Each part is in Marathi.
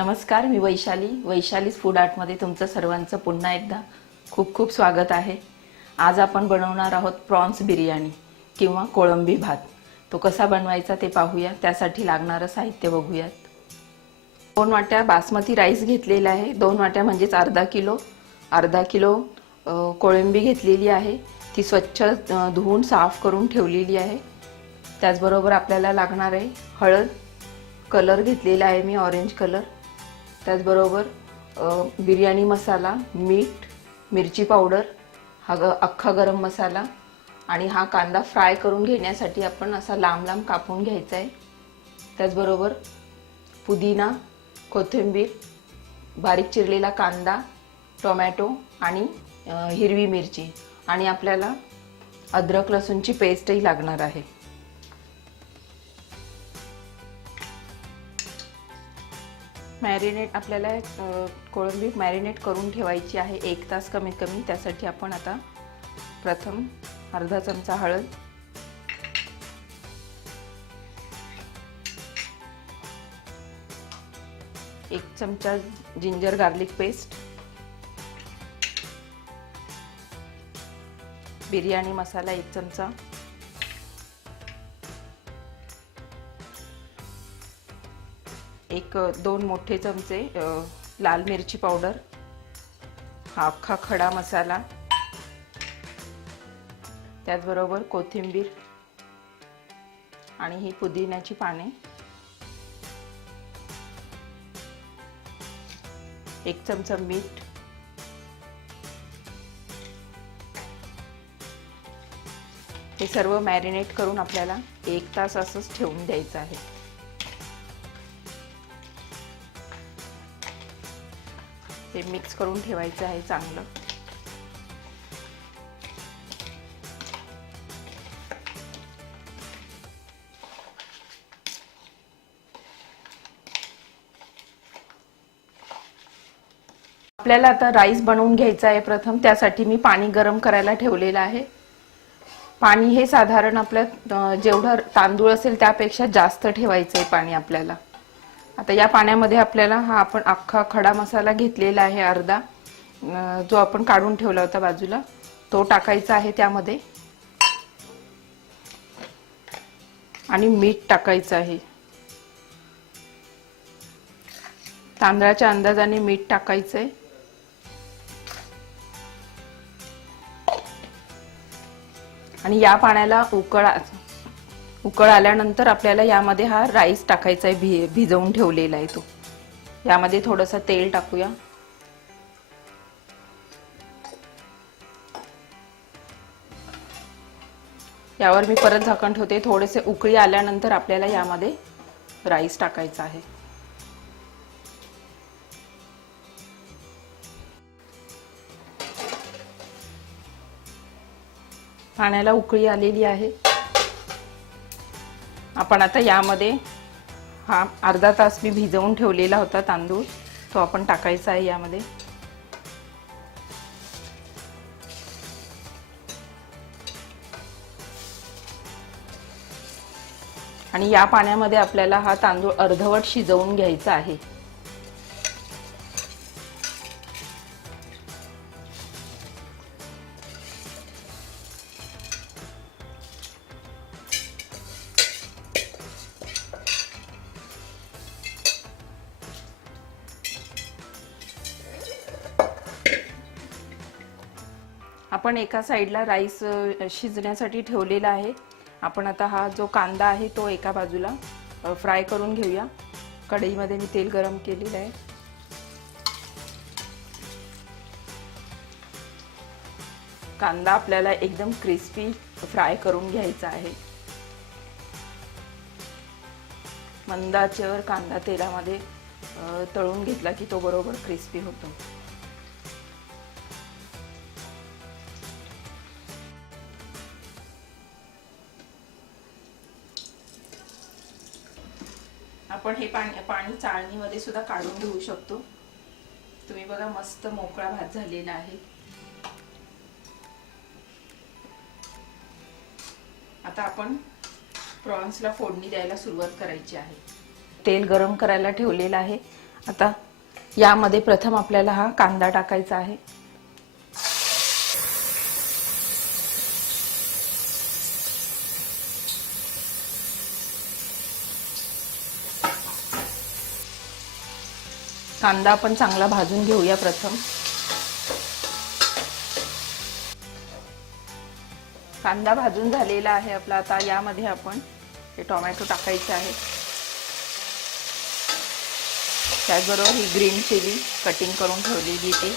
नमस्कार, मी वैशाली. वैशालीज फूड आर्टमध्ये तुमचं सर्वांचं पुन्हा एकदा खूप खूप स्वागत आहे. आज आपण बनवणार आहोत प्रॉन्स बिर्याणी किंवा कोळंबी भात. तो कसा बनवायचा ते पाहूया. त्यासाठी लागणारं साहित्य बघूयात. 2 वाट्या बासमती राईस घेतलेला आहे. 2 वाट्या म्हणजेच अर्धा किलो कोळंबी घेतलेली आहे. ती स्वच्छ धुवून साफ करून ठेवलेली आहे. त्याचबरोबर आपल्याला लागणार आहे हळद, कलर घेतलेला आहे मी ऑरेंज कलर. त्याचबरोबर बिर्याणी मसाला, मीठ, मिरची पावडर, हा अख्खा गरम मसाला आणि हा कांदा फ्राय करून घेण्यासाठी आपण असा लांब लांब कापून घ्यायचा आहे. त्याचबरोबर पुदिना, कोथिंबीर, बारीक चिरलेला कांदा, टोमॅटो आणि हिरवी मिरची आणि आपल्याला अद्रक लसूणची पेस्टही लागणार आहे. मॅरिनेट आपल्याला कोळंबी मॅरिनेट करून ठेवायची आहे 1 तास कमीत कमी. त्यासाठी आपण आता प्रथम अर्धा चमचा हळद, एक चमचा जिंजर गार्लिक पेस्ट, बिर्याणी मसाला 1 चमचा, एक 2 मोठे चमचे लाल मिरची पावडर, हा अख्खा खडा मसाला, त्याचबरोबर कोथिंबीर आणि ही पुदिन्याची पाने, 1 चमचा मीठ, हे सर्व मॅरिनेट करून आपल्याला 1 तास असंच ठेवून द्यायचं आहे. ते मिक्स करून ठेवायचं आहे चांगलं. आपल्याला आता राईस बनवून घ्यायचा आहे. प्रथम त्यासाठी मी पाणी गरम करायला ठेवलेलं आहे. पाणी हे साधारण आपल्या जेवढं तांदूळ असेल त्यापेक्षा जास्त ठेवायचं आहे पाणी आपल्याला. आता या पाण्यामध्ये आपल्याला हा आपण अख्खा खडा मसाला घेतलेला आहे अर्धा, जो आपण काढून ठेवला होता बाजूला, तो टाकायचा आहे त्यामध्ये आणि मीठ टाकायचं आहे. तांदळाच्या अंदाजाने मीठ टाकायचं आहे. आणि या पाण्याला उकळ आल्यानंतर आपल्याला यामध्ये हा राईस टाकायचा आहे, भिजवून ठेवलेला आहे तो. यामध्ये थोडंसं तेल टाकूया. यावर मी परत झाकण ठेवते. थोडेसे उकळी आल्यानंतर आपल्याला यामध्ये राईस टाकायचा आहे. पाण्याला उकळी आलेली आहे. आपण आता यामध्ये हा अर्धा तास मी भिजवून ठेवलेला होता तांदूळ, तो आपण टाकायचा आहे यामध्ये. आणि या पाण्यामध्ये आपल्याला हा तांदूळ अर्धवट शिजवून घ्यायचा आहे. आपण एका साईडला राईस शिजण्यासाठी ठेवलेला आहे. आपण आता हा जो कांदा आहे तो एका बाजूला फ्राय करून घेऊया. कढईमध्ये मी तेल गरम केलेलं आहे. कांदा आपल्याला एकदम क्रिस्पी फ्राय करून घ्यायचा आहे. मंद आचेवर कांदा तेलामध्ये तळून घेतला की तो बरोबर क्रिस्पी होतो. आपण हे पाणी चाळणीमध्ये सुद्धा काढून घेऊ शकतो. तुम्ही बघा, मस्त मोकळा भात झालेला आहे. आता आपण प्रॉन्सला फोडणी द्यायला सुरुवात करायची आहे. तेल गरम करायला ठेवलेलं आहे. आता यामध्ये प्रथम आपल्याला हा कांदा टाकायचा आहे. कांदा आपण चांगला भाजून घेऊया प्रथम. कांदा भाजून झालेला आहे आपला. आता यामध्ये आपण हे टोमॅटो टाकायचे आहे. त्याचबरोबर ही ग्रीन चिली कटिंग करून ठेवलेली ती.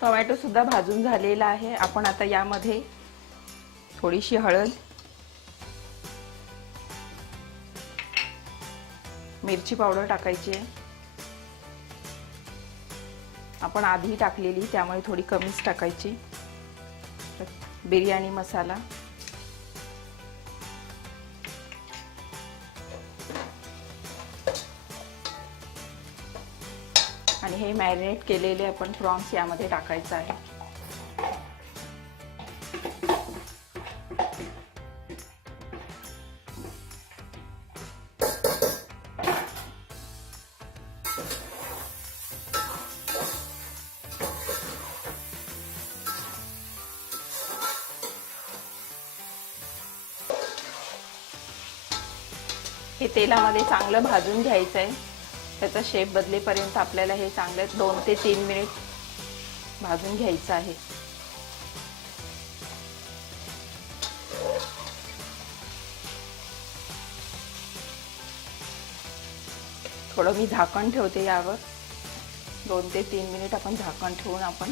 टोमॅटो सुद्धा भाजून झालेला आहे. आपण आता यामध्ये थोडीशी हळद, मिरची पावडर टाकायची आहे. आपण आधी टाकलेली त्यामुळे थोडी कमीच टाकायची. बिर्याणी मसाला, आणि हे मॅरिनेट केलेले आपण प्रॉन्स यामध्ये टाकायचं आहे. हे तेलामध्ये चांगलं भाजून घ्यायचं आहे. त्याचा शेप बदलेपर्यंत आपल्याला हे चांगले 2 ते 3 मिनिट भाजून घ्यायचं आहे. थोडं मी झाकण ठेवते यावर. 2 ते 3 मिनिट आपण झाकण ठेवून आपण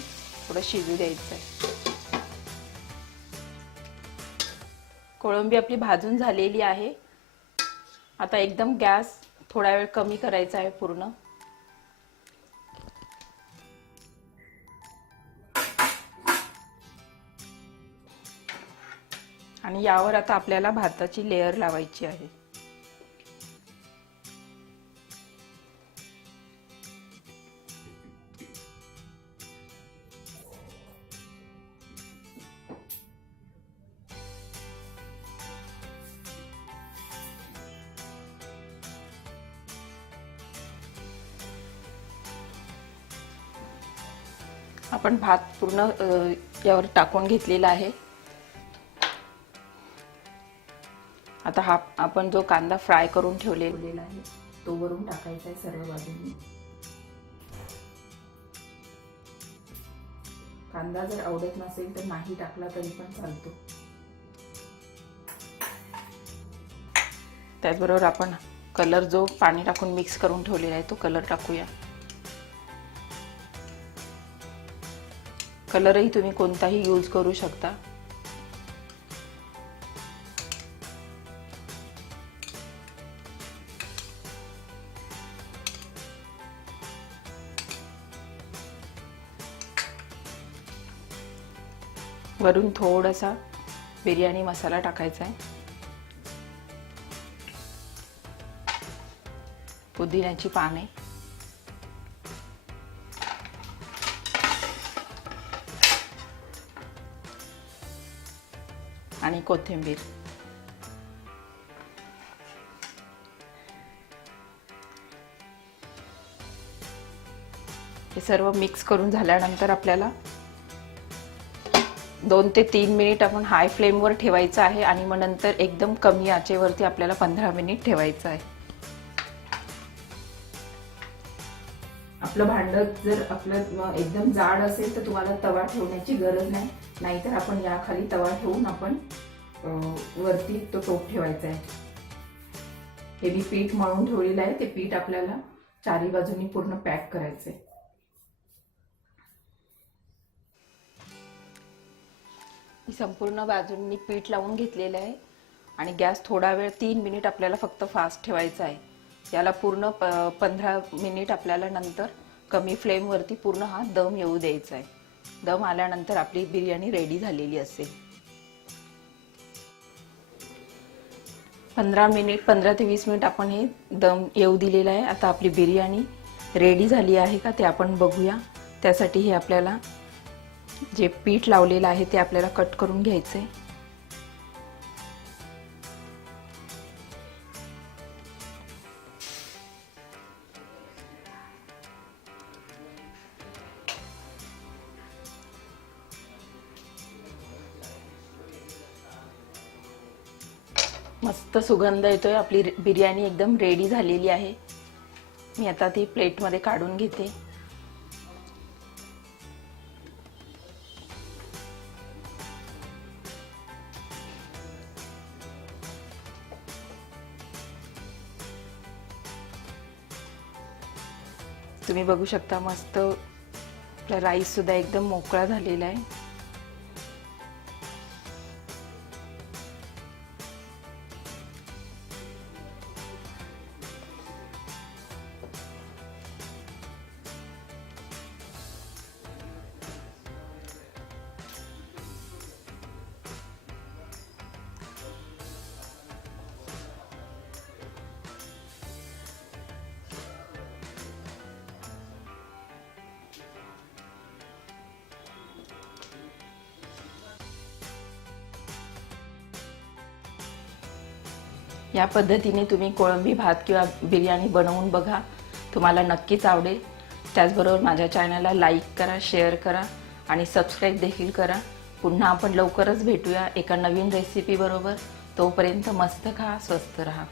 थोडं शिजू द्यायचं आहे. कोळंबी आपली भाजून झालेली आहे. आता एकदम गॅस थोडा वेळ कमी करायचा आहे पूर्ण. आणि यावर आता आपल्याला भाताची लेयर लावायची आहे. आपण भात पूर्ण यावर टाकून घेतलेला आहे. आता हा आपण जो कांदा फ्राय करून ठेवलेला आहे तो वरून टाकायचा आहे सर्व बाजूंनी. कांदा जर आवडत नसेल तर नाही टाकला तरी पण चालतो. त्याचबरोबर आपण कलर जो पाणी टाकून मिक्स करून ठेवलेला आहे तो कलर टाकूया. कलरही तुम्ही कोणताही यूज करू शकता. वरून थोडासा बिर्याणी मसाला टाकायचा आहे. पुदिन्याची पाने, आणि कोथिंबीर. हे सर्व मिक्स करून झाल्यानंतर आपल्याला 2 ते 3 मिनिट आपण हाय फ्लेमवर ठेवायचं आहे आणि मग नंतर एकदम कमी आचेवरती आपल्याला 15 मिनिट ठेवायचं आहे. आपलं भांडं जर आपलं एकदम जाड असेल तर तुम्हाला तवा ठेवण्याची गरज नाही. नाहीतर आपण याखाली तवा ठेवून आपण वरती तो टोप ठेवायचा आहे. हे मी पीठ मळून ठेवलेलं आहे. ते पीठ आपल्याला चारी बाजूनी पूर्ण पॅक करायचं आहे. संपूर्ण बाजूंनी पीठ लावून घेतलेलं आहे आणि गॅस थोडा वेळ 3 मिनिट आपल्याला फक्त फास्ट ठेवायचा आहे. याला पूर्ण 15 मिनिट आपल्याला नंतर कमी फ्लेमवरती पूर्ण हा दम येऊ द्यायचा आहे. दम आल्यानंतर आपली बिर्याणी रेडी झालेली असेल. 15 ते 20 मिनिट आपण हे दम येऊ दिलेला आहे. आता आपली बिर्याणी रेडी झाली आहे का ते आपण बघूया. त्यासाठी हे आपल्याला जे पीठ लावलेलं आहे ते आपल्याला कट करून घ्यायचे. मस्त सुगंध येतोय. आपली बिर्याणी एकदम रेडी झालेली आहे. मी आता ती प्लेटमध्ये काढून घेते. तुम्ही बघू शकता मस्त आपला राईस सुद्धा एकदम मोकळा झालेला आहे. या पद्धतीने तुम्ही कोळंबी भात किंवा बिर्याणी बनवून बघा. तुम्हाला नक्कीच आवडेल. त्याचबरोबर माझ्या चॅनलला लाईक करा, शेअर करा आणि सबस्क्राईब देखील करा. पुन्हा आपण लवकरच भेटूया एका नवीन रेसिपी बरोबर. तोपर्यंत मस्त खा, स्वस्त रहा.